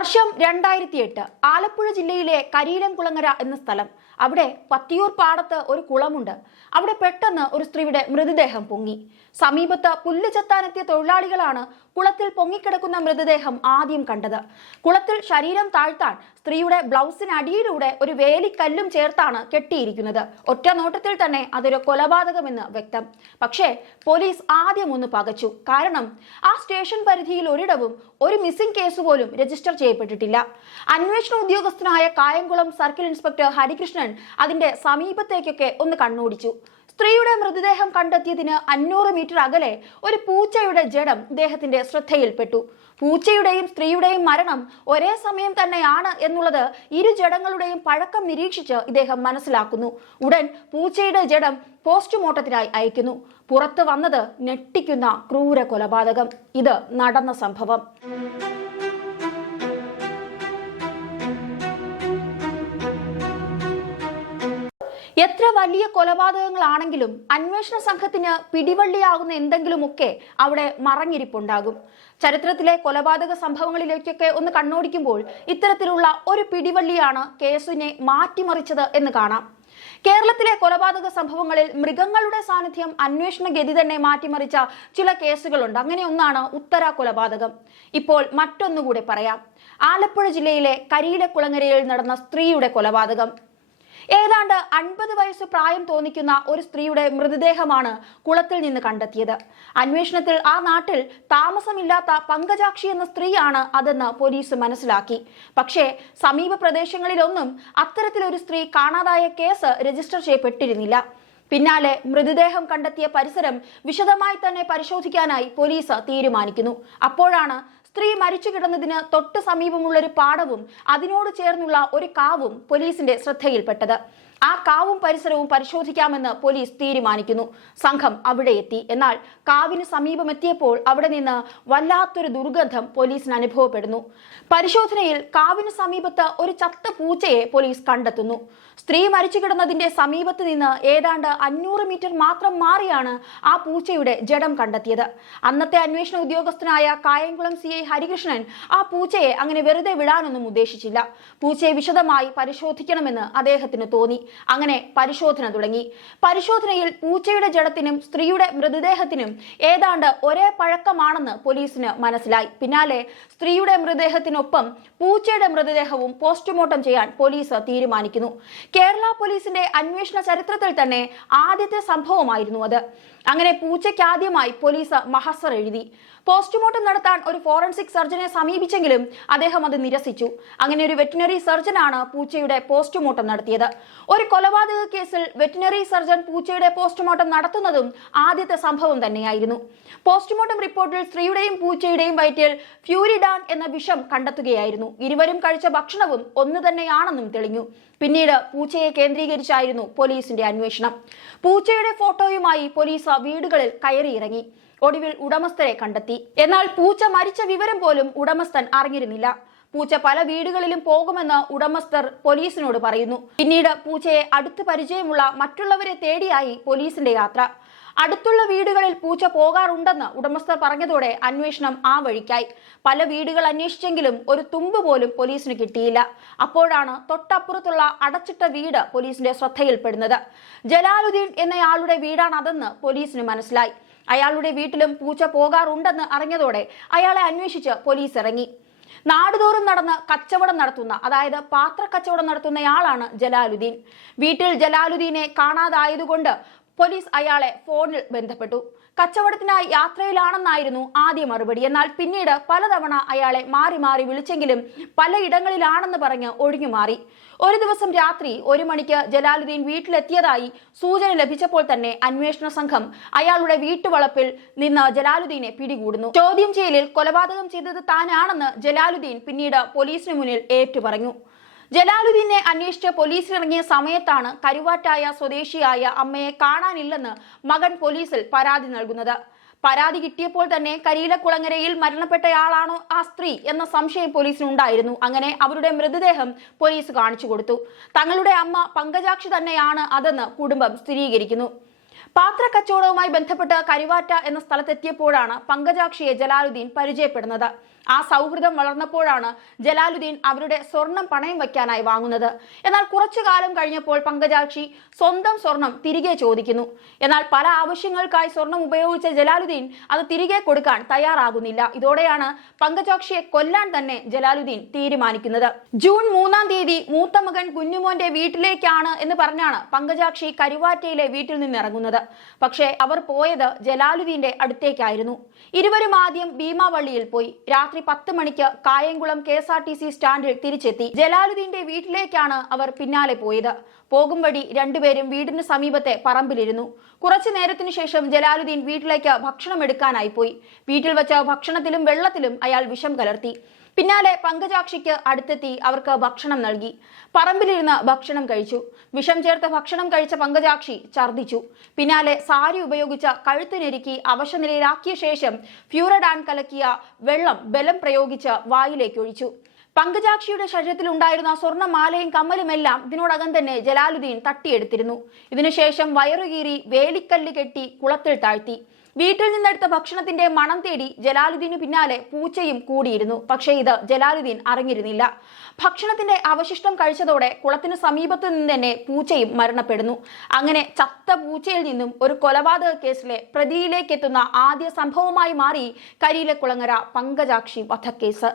വർഷം 2008 ആലപ്പുഴ ജില്ലയിലെ കരിയിലംകുളങ്ങര എന്ന സ്ഥലം. അവിടെ പത്തിയൂർ പാടത്ത് ഒരു കുളമുണ്ട്. അവിടെ പെട്ടെന്ന് ഒരു സ്ത്രീയുടെ മൃതദേഹം പൊങ്ങി. സമീപത്ത് പുല്ല് ചെത്താനെത്തിയ തൊഴിലാളികളാണ് കുളത്തിൽ പൊങ്ങിക്കിടക്കുന്ന മൃതദേഹം ആദ്യം കണ്ടത്. കുളത്തിൽ ശരീരം താഴ്ത്താൻ സ്ത്രീയുടെ ബ്ലൗസിനടിയിലൂടെ ഒരു വേലിക്കല്ലും ചേർത്താണ് കെട്ടിയിരിക്കുന്നത്. ഒറ്റ നോട്ടത്തിൽ തന്നെ അതൊരു കൊലപാതകമെന്ന് വ്യക്തം. പക്ഷേ പോലീസ് ആദ്യം ഒന്ന് പകച്ചു. കാരണം ആ സ്റ്റേഷൻ പരിധിയിൽ ഒരിടവും ഒരു മിസ്സിംഗ് കേസ് പോലും രജിസ്റ്റർ ചെയ്യപ്പെട്ടിട്ടില്ല. അന്വേഷണ ഉദ്യോഗസ്ഥനായ കായംകുളം സർക്കിൾ ഇൻസ്പെക്ടർ ഹരികൃഷ്ണൻ അതിന്റെ സമീപത്തേക്കൊക്കെ ഒന്ന് കണ്ണോടിച്ചു. സ്ത്രീയുടെ മൃതദേഹം കണ്ടെത്തിയതിന് 500 മീറ്റർ അകലെ ഒരു പൂച്ചയുടെ ജഡം ഇദ്ദേഹത്തിന്റെ ശ്രദ്ധയിൽപ്പെട്ടു. പൂച്ചയുടെയും സ്ത്രീയുടെയും മരണം ഒരേ സമയം തന്നെയാണ് എന്നുള്ളത് ഇരു ജഡങ്ങളുടെയും പഴക്കം നിരീക്ഷിച്ച് ഇദ്ദേഹം മനസ്സിലാക്കുന്നു. ഉടൻ പൂച്ചയുടെ ജഡം പോസ്റ്റ്മോർട്ടത്തിനായി അയക്കുന്നു. പുറത്തു വന്നത് ഞെട്ടിക്കുന്ന ക്രൂര കൊലപാതകം. ഇത് നടന്ന സംഭവം. എത്ര വലിയ കൊലപാതകങ്ങളാണെങ്കിലും അന്വേഷണ സംഘത്തിന് പിടിവള്ളിയാകുന്ന എന്തെങ്കിലുമൊക്കെ അവിടെ മറഞ്ഞിരിപ്പുണ്ടാകും. ചരിത്രത്തിലെ കൊലപാതക സംഭവങ്ങളിലേക്കൊക്കെ ഒന്ന് കണ്ണോടിക്കുമ്പോൾ ഇത്തരത്തിലുള്ള ഒരു പിടിവള്ളിയാണ് കേസിനെ മാറ്റിമറിച്ചത് എന്ന് കാണാം. കേരളത്തിലെ കൊലപാതക സംഭവങ്ങളിൽ മൃഗങ്ങളുടെ സാന്നിധ്യം അന്വേഷണ ഗതി തന്നെ മാറ്റിമറിച്ച ചില കേസുകളുണ്ട്. അങ്ങനെ ഒന്നാണ് ഉത്തര കൊലപാതകം. ഇപ്പോൾ മറ്റൊന്നുകൂടെ പറയാം. ആലപ്പുഴ ജില്ലയിലെ കരിയിലക്കുളങ്ങരയിൽ നടന്ന സ്ത്രീയുടെ കൊലപാതകം. ഏതാണ്ട് 50 വയസ്സ് പ്രായം തോന്നിക്കുന്ന ഒരു സ്ത്രീയുടെ മൃതദേഹമാണ് കുളത്തിൽ നിന്ന് കണ്ടെത്തിയത്. അന്വേഷണത്തിൽ ആ നാട്ടിൽ താമസമില്ലാത്ത പങ്കജാക്ഷി എന്ന സ്ത്രീയാണ് അതെന്ന് പോലീസ് മനസ്സിലാക്കി. പക്ഷേ സമീപ പ്രദേശങ്ങളിലൊന്നും അത്തരത്തിലൊരു സ്ത്രീ കാണാതായ കേസ് രജിസ്റ്റർ ചെയ്യപ്പെട്ടിരുന്നില്ല. പിന്നാലെ മൃതദേഹം കണ്ടെത്തിയ പരിസരം വിശദമായി തന്നെ പരിശോധിക്കാനായി പോലീസ് തീരുമാനിക്കുന്നു. അപ്പോഴാണ് സ്ത്രീ മരിച്ചു കിടന്നതിന് തൊട്ട് സമീപമുള്ള ഒരു പാടവും അതിനോട് ചേർന്നുള്ള ഒരു കാവും പോലീസിന്റെ ശ്രദ്ധയിൽപ്പെട്ടത്. ആ കാവും പരിസരവും പരിശോധിക്കാമെന്ന് പോലീസ് തീരുമാനിക്കുന്നു. സംഘം അവിടെ എത്തി. എന്നാൽ കാവിന് സമീപം എത്തിയപ്പോൾ അവിടെ നിന്ന് വല്ലാത്തൊരു ദുർഗന്ധം പോലീസിന് അനുഭവപ്പെടുന്നു. പരിശോധനയിൽ കാവിന് സമീപത്ത് ഒരു ചത്ത പൂച്ചയെ പോലീസ് കണ്ടെത്തുന്നു. സ്ത്രീ മരിച്ചു കിടന്നതിന്റെ സമീപത്ത് നിന്ന് ഏതാണ്ട് 500 മീറ്റർ മാത്രം മാറിയാണ് ആ പൂച്ചയുടെ ജഡം കണ്ടെത്തിയത്. അന്നത്തെ അന്വേഷണ ഉദ്യോഗസ്ഥനായ കായംകുളം CI ഹരികൃഷ്ണൻ ആ പൂച്ചയെ അങ്ങനെ വെറുതെ വിടാനൊന്നും ഉദ്ദേശിച്ചില്ല. പൂച്ചയെ വിശദമായി പരിശോധിക്കണമെന്ന് അദ്ദേഹത്തിന് തോന്നി. അങ്ങനെ പരിശോധന തുടങ്ങി. പരിശോധനയിൽ പൂച്ചയുടെ ജഡത്തിനും സ്ത്രീയുടെ മൃതദേഹത്തിനും ഏതാണ്ട് ഒരേ പഴക്കമാണെന്ന് പോലീസിന് മനസ്സിലായി. പിന്നാലെ സ്ത്രീയുടെ മൃതദേഹത്തിനൊപ്പം പൂച്ചയുടെ മൃതദേഹവും പോസ്റ്റ്മോർട്ടം ചെയ്യാൻ പോലീസ് തീരുമാനിക്കുന്നു. കേരള പോലീസിന്റെ അന്വേഷണ ചരിത്രത്തിൽ തന്നെ ആദ്യത്തെ സംഭവമായിരുന്നു അത്. അങ്ങനെ പൂച്ചയ്ക്കാദ്യമായി പോലീസ് മഹസർ എഴുതി. പോസ്റ്റ്മോർട്ടം നടത്താൻ ഒരു ഫോറൻസിക് സർജനെ സമീപിച്ചെങ്കിലും അദ്ദേഹം അത് നിരസിച്ചു. അങ്ങനെ ഒരു വെറ്റിനറി സർജനാണ് പൂച്ചയുടെ പോസ്റ്റ്മോർട്ടം നടത്തിയത്. ഒരു കൊലപാതക കേസിൽ വെറ്റിനറി സർജൻ പൂച്ചയുടെ പോസ്റ്റ്മോർട്ടം നടത്തുന്നതും ആദ്യത്തെ സംഭവം തന്നെയായിരുന്നു. പോസ്റ്റ്മോർട്ടം റിപ്പോർട്ടിൽ സ്ത്രീയുടെയും പൂച്ചയുടെയും വയറ്റിൽ ഫ്യൂരിഡാൻ എന്ന വിഷം കണ്ടെത്തുകയായിരുന്നു. ഇരുവരും കഴിച്ച ഭക്ഷണവും ഒന്ന് തന്നെയാണെന്നും തെളിഞ്ഞു. പിന്നീട് പൂച്ചയെ കേന്ദ്രീകരിച്ചായിരുന്നു പോലീസിന്റെ അന്വേഷണം. പൂച്ചയുടെ ഫോട്ടോയുമായി പോലീസ് വീടുകളിൽ കയറിയിറങ്ങി. ഒടുവിൽ ഉടമസ്ഥരെ കണ്ടെത്തി. എന്നാൽ പൂച്ച മരിച്ച വിവരം പോലും ഉടമസ്ഥൻ അറിഞ്ഞിരുന്നില്ല. പൂച്ച പല വീടുകളിലും പോകുമെന്ന് ഉടമസ്ഥർ പോലീസിനോട് പറയുന്നു. പിന്നീട് പൂച്ചയെ അടുത്ത് പരിചയമുള്ള മറ്റുള്ളവരെ തേടിയായി പോലീസിന്റെ യാത്ര. അടുത്തുള്ള വീടുകളിൽ പൂച്ച പോകാറുണ്ടെന്ന് ഉടമസ്ഥർ പറഞ്ഞതോടെ അന്വേഷണം ആ വഴിക്കായി. പല വീടുകൾ അന്വേഷിച്ചെങ്കിലും ഒരു തുമ്പ് പോലും പോലീസിന് കിട്ടിയില്ല. അപ്പോഴാണ് തൊട്ടപ്പുറത്തുള്ള അടച്ചിട്ട വീട് പോലീസിന്റെ ശ്രദ്ധയിൽപ്പെടുന്നത്. ജലാലുദ്ദീൻ എന്നയാളുടെ വീടാണ് അതെന്ന് പോലീസിന് മനസ്സിലായി. അയാളുടെ വീട്ടിലും പൂച്ച പോകാറുണ്ടെന്ന് അറിഞ്ഞതോടെ അയാളെ അന്വേഷിച്ച് പോലീസ് ഇറങ്ങി. നാടുതോറും നടന്ന് കച്ചവടം നടത്തുന്ന, അതായത് പാത്ര കച്ചവടം നടത്തുന്നയാളാണ് ജലാലുദ്ദീൻ. വീട്ടിൽ ജലാലുദ്ദീനെ കാണാതായതുകൊണ്ട് പോലീസ് അയാളെ ഫോണിൽ ബന്ധപ്പെട്ടു. കച്ചവടത്തിനായി യാത്രയിലാണെന്നായിരുന്നു ആദ്യ മറുപടി. എന്നാൽ പിന്നീട് പലതവണ അയാളെ മാറി മാറി വിളിച്ചെങ്കിലും പലയിടങ്ങളിലാണെന്ന് പറഞ്ഞ് ഒഴിഞ്ഞുമാറി. ഒരു ദിവസം രാത്രി 1 മണിക്ക് ജലാലുദ്ദീൻ വീട്ടിലെത്തിയതായി സൂചന ലഭിച്ചപ്പോൾ തന്നെ അന്വേഷണ സംഘം അയാളുടെ വീട്ടുവളപ്പിൽ നിന്ന് ജലാലുദ്ദീനെ പിടികൂടുന്നു. ചോദ്യം ചെയ്യലിൽ കൊലപാതകം ചെയ്തത് താനാണെന്ന് ജലാലുദ്ദീൻ പിന്നീട് പോലീസിന് മുന്നിൽ ഏറ്റുപറഞ്ഞു. ജലാലുദ്ദീനെ അന്വേഷിച്ച് പോലീസിലിറങ്ങിയ സമയത്താണ് കരുവാറ്റായ സ്വദേശിയായ അമ്മയെ കാണാനില്ലെന്ന് മകൻ പോലീസിൽ പരാതി നൽകുന്നത്. പരാതി കിട്ടിയപ്പോൾ തന്നെ കരിയിലക്കുളങ്ങരയിൽ മരണപ്പെട്ടയാളാണോ ആ സ്ത്രീ എന്ന സംശയം പോലീസിനുണ്ടായിരുന്നു. അങ്ങനെ അവരുടെ മൃതദേഹം പോലീസ് കാണിച്ചു കൊടുത്തു. തങ്ങളുടെ അമ്മ പങ്കജാക്ഷി തന്നെയാണ് അതെന്ന് കുടുംബം സ്ഥിരീകരിക്കുന്നു. പാത്ര കച്ചവടവുമായി ബന്ധപ്പെട്ട് കരുവാറ്റ എന്ന സ്ഥലത്തെത്തിയപ്പോഴാണ് പങ്കജാക്ഷിയെ ജലാലുദ്ദീൻ പരിചയപ്പെടുന്നത്. ആ സൗഹൃദം വളർന്നപ്പോഴാണ് ജലാലുദ്ദീൻ അവരുടെ സ്വർണം പണയം വയ്ക്കാനായി വാങ്ങുന്നത്. എന്നാൽ കുറച്ചു കാലം കഴിഞ്ഞപ്പോൾ പങ്കജാക്ഷി സ്വന്തം സ്വർണം തിരികെ ചോദിക്കുന്നു. എന്നാൽ പല ആവശ്യങ്ങൾക്കായി സ്വർണം ഉപയോഗിച്ച ജലാലുദ്ദീൻ അത് തിരികെ കൊടുക്കാൻ തയ്യാറാകുന്നില്ല. ഇതോടെയാണ് പങ്കജാക്ഷിയെ കൊല്ലാൻ തന്നെ ജലാലുദ്ദീൻ തീരുമാനിക്കുന്നത്. ജൂൺ 3-ാം തീയതി മൂത്ത മകൻ കുഞ്ഞുമോന്റെ വീട്ടിലേക്കാണ് എന്ന് പറഞ്ഞാണ് പങ്കജാക്ഷി കരുവാറ്റയിലെ വീട്ടിൽ നിന്നിറങ്ങുന്നത്. പക്ഷേ അവർ പോയത് ജലാലുദ്ദീന്റെ അടുത്തേക്കായിരുന്നു. ഇരുവരും ആദ്യം ഭീമാവള്ളിയിൽ പോയി. രാത്രി 10 മണിക്ക് കായംകുളം KSRTC സ്റ്റാൻഡിൽ തിരിച്ചെത്തി. ജലാലുദ്ദീന്റെ വീട്ടിലേക്കാണ് അവർ പിന്നാലെ പോയത്. പോകും വഴി രണ്ടുപേരും വീടിന് സമീപത്തെ പറമ്പിലിരുന്നു. കുറച്ചു നേരത്തിനു ശേഷം ജലാലുദ്ദീൻ വീട്ടിലേക്ക് ഭക്ഷണം എടുക്കാനായി പോയി. വീട്ടിൽ വെച്ച ഭക്ഷണത്തിലും വെള്ളത്തിലും അയാൾ വിഷം കലർത്തി. പിന്നാലെ പങ്കജാക്ഷിക്ക് അടുത്തെത്തി അവർക്ക് ഭക്ഷണം നൽകി. പറമ്പിലിരുന്ന് ഭക്ഷണം കഴിച്ചു. വിഷം ചേർത്ത് ഭക്ഷണം കഴിച്ച പങ്കജാക്ഷി ഛർദ്ദിച്ചു. പിന്നാലെ സാരി ഉപയോഗിച്ച് കഴുത്തിനെരുക്കി അവശനിലയിലാക്കിയ ശേഷം ഫ്യൂറഡാൻ കലക്കിയ വെള്ളം ബലം പ്രയോഗിച്ച് വായിലേക്ക് ഒഴിച്ചു. പങ്കജാക്ഷിയുടെ ശരീരത്തിൽ ഉണ്ടായിരുന്ന സ്വർണ്ണമാലയും കമ്മലുമെല്ലാം ഇതിനോടകം തന്നെ ജലാലുദ്ദീൻ തട്ടിയെടുത്തിരുന്നു. ഇതിനുശേഷം വയറുകീറി വേലിക്കല്ല് കെട്ടി കുളത്തിൽ താഴ്ത്തി. വീട്ടിൽ നിന്നെടുത്ത ഭക്ഷണത്തിന്റെ മണം തേടി ജലാലുദ്ദീനു പിന്നാലെ പൂച്ചയും കൂടിയിരുന്നു. പക്ഷേ ഇത് ജലാലുദ്ദീൻ അറിഞ്ഞിരുന്നില്ല. ഭക്ഷണത്തിന്റെ അവശിഷ്ടം കഴിച്ചതോടെ കുളത്തിന് സമീപത്തു നിന്ന് തന്നെ പൂച്ചയും മരണപ്പെടുന്നു. അങ്ങനെ ചത്ത പൂച്ചയിൽ നിന്നും ഒരു കൊലപാതക കേസിലെ പ്രതിയിലേക്ക് എത്തുന്ന ആദ്യ സംഭവമായി മാറി കരിയിലക്കുളങ്ങര പങ്കജാക്ഷി വധക്കേസ്.